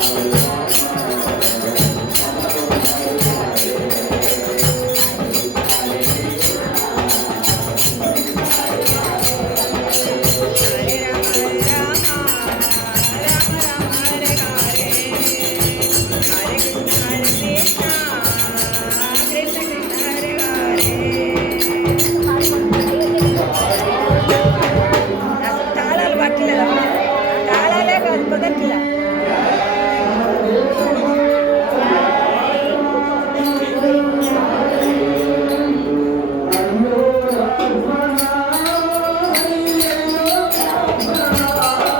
Thank you.